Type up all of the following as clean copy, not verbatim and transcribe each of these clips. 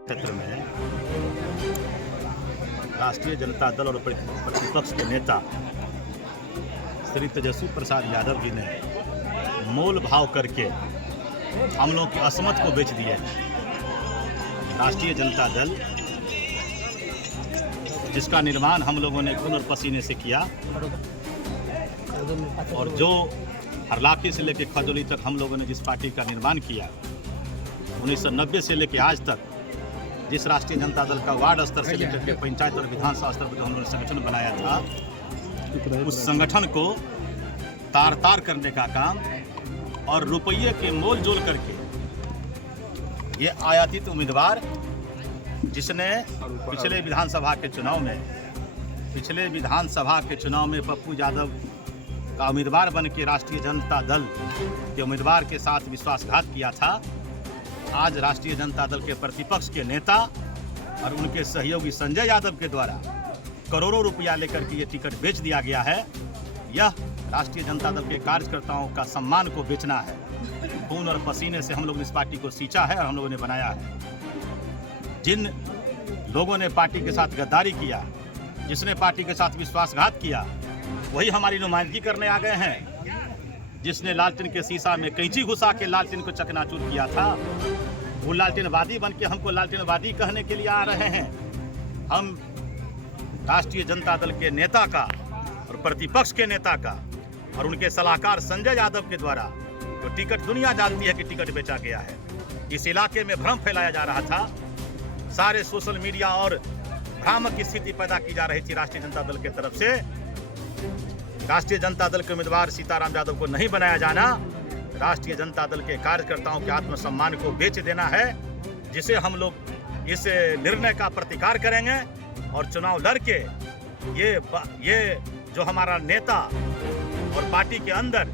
क्षेत्र में राष्ट्रीय जनता दल और प्रतिपक्ष के नेता श्री तेजस्वी प्रसाद यादव जी ने मोल भाव करके हम लोगों की असमत को बेच दिया है। राष्ट्रीय जनता दल जिसका निर्माण हम लोगों ने खून और पसीने से किया और जो हरलाखी से लेकर खजौली तक हम लोगों ने जिस पार्टी का निर्माण किया 1990 से लेकर आज तक जिस राष्ट्रीय जनता दल का वार्ड स्तर से लेकर के पंचायत और विधानसभा स्तर पर जो हम लोगों ने संगठन बनाया था, उस संगठन को तार तार करने का काम और रुपये के मोल जोल करके ये आयातित उम्मीदवार जिसने पिछले विधानसभा के चुनाव में पप्पू यादव का उम्मीदवार बन के राष्ट्रीय जनता दल के उम्मीदवार के साथ विश्वासघात किया था, आज राष्ट्रीय जनता दल के प्रतिपक्ष के नेता और उनके सहयोगी संजय यादव के द्वारा करोड़ों रुपया लेकर के ये टिकट बेच दिया गया है। यह राष्ट्रीय जनता दल के कार्यकर्ताओं का सम्मान को बेचना है। खून और पसीने से हम लोग इस पार्टी को सींचा है और हम लोगों ने बनाया है। जिन लोगों ने पार्टी के साथ गद्दारी किया, जिसने पार्टी के साथ विश्वासघात किया, वही हमारी नुमाइंदगी करने आ गए हैं। जिसने लालटेन के शीशा में कैंची घुसा के लालटेन को चकनाचूर किया था, वो लालटेनवादी बन के हमको लालटेनवादी कहने के लिए आ रहे हैं। हम राष्ट्रीय जनता दल के नेता का और प्रतिपक्ष के नेता का और उनके सलाहकार संजय यादव के द्वारा तो टिकट दुनिया जानती है कि टिकट बेचा गया है। इस इलाके में भ्रम फैलाया जा रहा था, सारे सोशल मीडिया और भ्रामक स्थिति पैदा की जा रही थी राष्ट्रीय जनता दल की तरफ से। राष्ट्रीय जनता दल के उम्मीदवार सीताराम यादव को नहीं बनाया जाना राष्ट्रीय जनता दल के कार्यकर्ताओं के आत्मसम्मान को बेच देना है, जिसे हम लोग इस निर्णय का प्रतिकार करेंगे और चुनाव लड़ के ये जो हमारा नेता और पार्टी के अंदर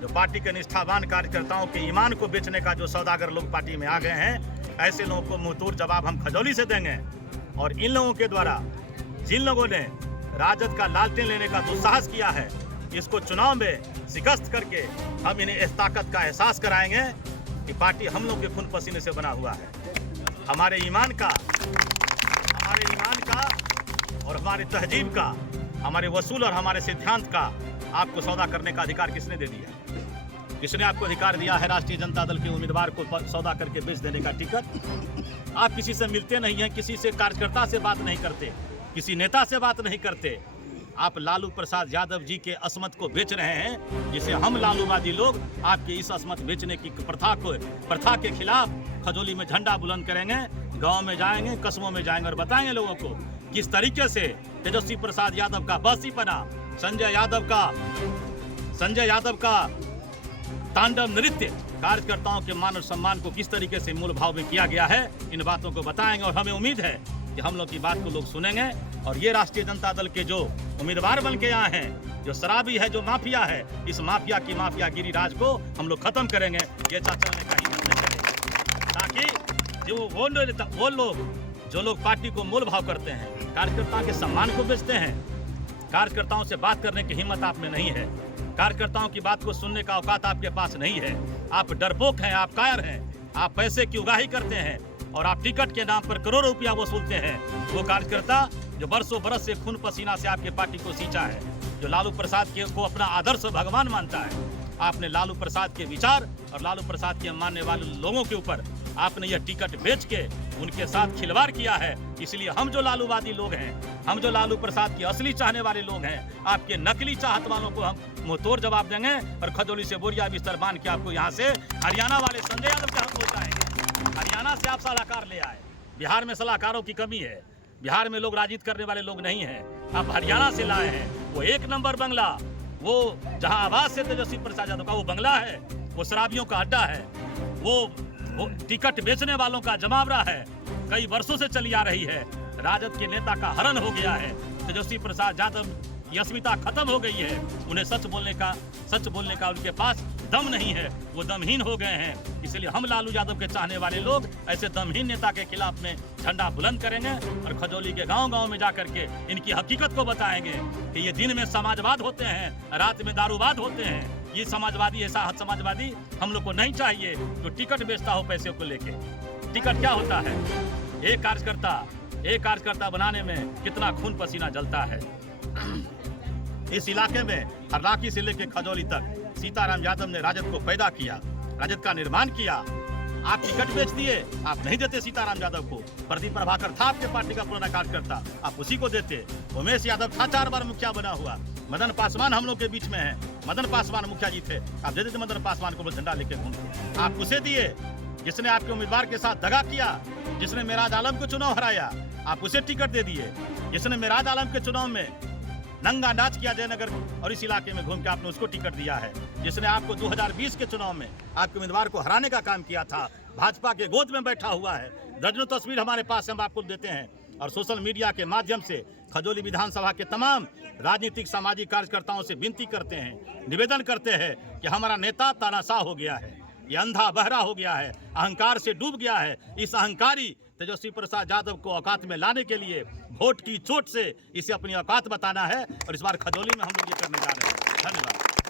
जो पार्टी के निष्ठावान कार्यकर्ताओं के ईमान को बेचने का जो सौदागर लोग पार्टी में आ गए हैं, ऐसे लोगों को मुंहतोड़ जवाब हम खजौली से देंगे। और इन लोगों के द्वारा जिन लोगों ने राजद का लालटेन लेने का दुस्साहस किया है, इसको चुनाव में शिकस्त करके हम इन्हें इस ताकत का एहसास कराएंगे कि पार्टी हम लोग के खून पसीने से बना हुआ है। हमारे ईमान का और हमारे तहजीब का, हमारे वसूल और हमारे सिद्धांत का आपको सौदा करने का अधिकार किसने दे दिया? किसने आपको अधिकार दिया है राष्ट्रीय जनता दल के उम्मीदवार को सौदा करके बेच देने का टिकट? आप किसी से मिलते नहीं हैं, किसी से कार्यकर्ता से बात नहीं करते, किसी नेता से बात नहीं करते। आप लालू प्रसाद यादव जी के असमत को बेच रहे हैं, जिसे हम लालूवादी लोग आपके इस असमत बेचने की प्रथा के खिलाफ खजौली में झंडा बुलंद करेंगे, गांव में जाएंगे, कस्बों में जाएंगे और बताएंगे लोगों को किस तरीके से तेजस्वी प्रसाद यादव का बसीपना, संजय यादव का तांडव नृत्य कार्यकर्ताओं के मान और सम्मान को किस तरीके से मूल भाव में किया गया है, इन बातों को बताएंगे। और हमें उम्मीद है कि हम लोग की बात को लोग सुनेंगे और ये राष्ट्रीय जनता दल के जो उम्मीदवार बन के आए हैं, जो शराबी है, जो माफिया है, इस माफिया की माफियागिरी राज को हम लोग खत्म करेंगे। ये चलने का ही चलेगा, ताकि वो लोग जो लोग पार्टी को मोल भाव करते हैं, कार्यकर्ताओं के सम्मान को बेचते हैं, कार्यकर्ताओं से बात करने की हिम्मत आप में नहीं है, कार्यकर्ताओं की बात को सुनने का औकात आपके पास नहीं है, आप डरपोक हैं, आप कायर हैं, आप पैसे की उगाही करते हैं और आप टिकट के नाम पर करोड़ों रुपया वसूलते हैं। वो कार्यकर्ता जो बरसों बरस से खून पसीना से आपके पार्टी को सींचा है, जो लालू प्रसाद को अपना आदर्श भगवान मानता है, आपने लालू प्रसाद के विचार और लालू प्रसाद के मानने वाले लोगों के ऊपर आपने यह टिकट बेच के उनके साथ खिलवाड़ किया है। इसलिए हम जो लालूवादी लोग हैं, हम जो लालू प्रसाद की असली चाहने वाले लोग हैं, आपके नकली चाहत वालों को हम मुंहतोड़ जवाब देंगे और खजौली से बोरिया बिस्तर बांध के आपको यहाँ से हरियाणा वाले संजय यादव के हाथ पहुँचाएंगे। हरियाणा से आप सलाहकार ले आए, बिहार में सलाहकारों की कमी है, बिहार में लोग राजनीति करने वाले लोग नहीं हैं, आप हरियाणा से लाए हैं। वो 1 नंबर बंगला, वो जहाँ आवाज से तेजस्वी प्रसाद यादव का वो बंगला है, वो शराबियों का अड्डा है, वो टिकट बेचने वालों का जमावड़ा है, कई वर्षों से चली आ रही है। राजद के नेता का हरण हो गया है, तेजस्वी प्रसाद यादव की अस्मिता खत्म हो गई है, उन्हें सच बोलने का उनके पास दम नहीं है, वो दमहीन हो गए हैं। इसलिए हम लालू यादव के चाहने वाले लोग ऐसे दमहीन नेता के खिलाफ में झंडा बुलंद करेंगे और खजौली के गांव-गांव में जाकर के इनकी हकीकत को बताएंगे कि ये दिन में समाजवाद होते हैं, रात में दारूवाद होते हैं। ये समाजवादी, ऐसा समाजवादी हम लोग को नहीं चाहिए जो टिकट बेचता हो पैसे को लेके। टिकट क्या होता है? एक कार्यकर्ता बनाने में कितना खून पसीना जलता है। इस इलाके में हर्राकी से लेकर खजौली तक सीताराम यादव ने राजद को पैदा किया, राजद का निर्माण किया। आप टिकट बेच दिए, आप नहीं देते सीताराम यादव को। प्रदीप प्रभाकर था आपके पार्टी का पुराना कार्यकर्ता, आप उसी को देते। उमेश यादव था 4 बार मुखिया बना हुआ। मदन पासवान हम लोग के बीच में है, मदन पासवान मुखिया जी थे, आप दे देते मदन पासवान को झंडा लेके घूमते। आप उसे दिए जिसने आपके उम्मीदवार के साथ दगा किया, जिसने मेराज आलम को चुनाव हराया, आप उसे टिकट दे दिए। जिसने मेराज आलम के चुनाव में नंगा नाच किया जयनगर और इस इलाके में घूम के, आपने उसको टिकट दिया है। जिसने आपको 2020 के चुनाव में आपके उम्मीदवार को हराने का काम किया था, भाजपा के गोद में बैठा हुआ है। दर्जनों तस्वीर हमारे पास हम आपको देते हैं और सोशल मीडिया के माध्यम से खजौली विधानसभा के तमाम राजनीतिक सामाजिक कार्यकर्ताओं से विनती करते हैं, निवेदन करते हैं कि हमारा नेता तानाशाह हो गया है, ये अंधा बहरा हो गया है, अहंकार से डूब गया है। इस अहंकारी तेजस्वी प्रसाद यादव को औकात में लाने के लिए वोट की चोट से इसे अपनी औकात बताना है और इस बार खजौली में हम लोग ये करने जा रहे हैं। धन्यवाद।